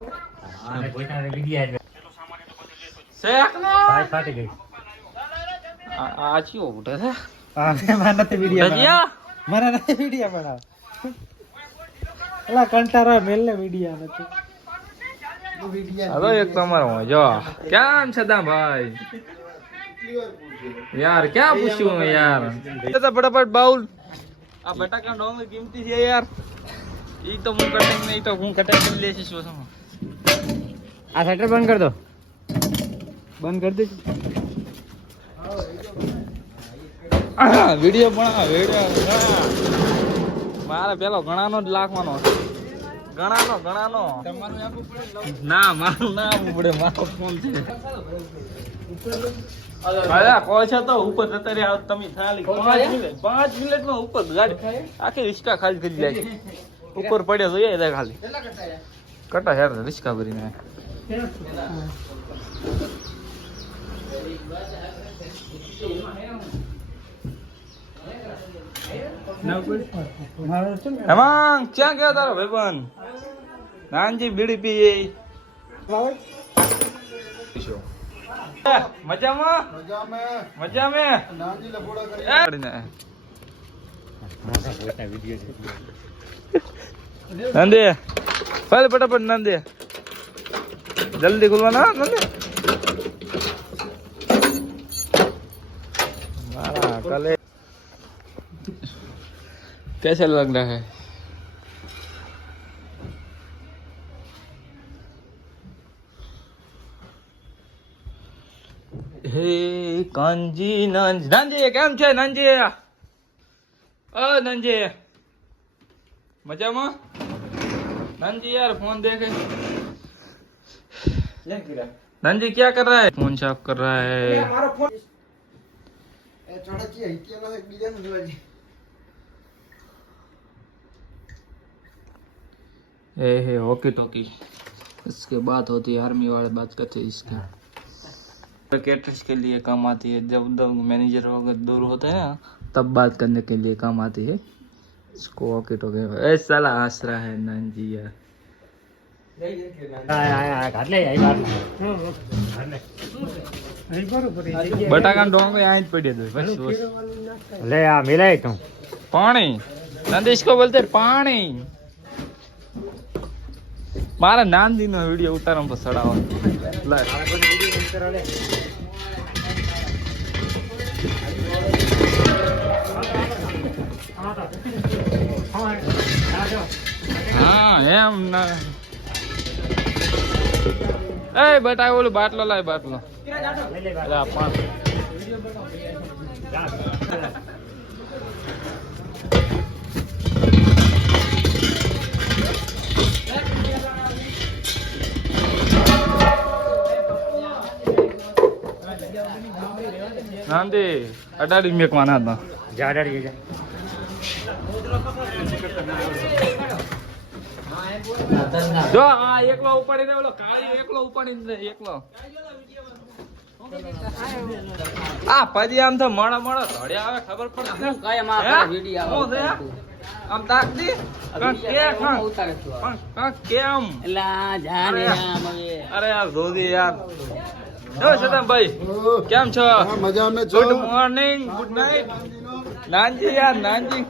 કેમ સદા ભાઈ યાર ક્યાં પૂછ્યું યાર ફટાફટ બાઉલ આ બટાકા ડોંગ કિંમતી છે યાર ઈ તો હું કટિંગ નહીં તો હું કટિંગ કરી લેશે શું આ શટર બંધ કર દો બંધ કરી દે વિડિયો બના વિડિયો મારે પેલો ઘણાનો જ લાખવાનો ઘણાનો તમારું આપવું પડે ના મારું ના આપવું પડે મારો ફોન છે અરે કોઈ છે તો ઉપર જતા રે તમે ખાલી 5 મિનિટમાં ઉપર ગાડી આખી રિક્ષા ખાલી કરી લે ઉપર પડ્યો તો એ ખાલી કટા યાર રિક્ષા ભરીને હેમાંગ ક્યાં ગયો તારો ભાઈબંધ નાનજી બીડી પીએ મજામાં નંદે ફાઇલ ફટાફટ નંદે जल्दी खुलवाना नंदे मारा कले कैसे लग रहा है हे कांजी नंजी केम छे नंजी नंजी मजा में नंजी यार फोन देखे नंजी क्या कर रहा है फोन साफ कर रहा है हे ओके टोकी इसके बात होती है आर्मी वाले बात करते हैं इसके कैटर्स के लिए काम आती है जब मैनेजर वगैरह दूर होता है ना तब बात करने के लिए काम आती है इसको ओके टोकी ऐसा हंस रहा है नंजी यार बटाका डोंग यहाँ पड़े बस ले आ मिला तू पानी नंदेश को बोलते पानी मारा नान दी नो वीडियो उतार सड़ा हाँ एम ना ए बटा बोलो बाटलो लाए बाटलो ला पांच नांदे अडाड़ी में कमाना था जा अडाड़ी जा જો આ એકલો ઉપાડીને ઓલો કાળી એકલો ઉપાડીને એકલો આ પદી આમ તો મોડા ધડ્યા આવે ખબર પડે હું કાયમ આ વિડિયો આવે આમ તાકદી કે ઉતારે છો કેમ એલા જાને આમ હવે અરે યાર જોદી યાર જો સદમ ભાઈ કેમ છો મજામાં છો good morning good night Nanji યાર નાનજી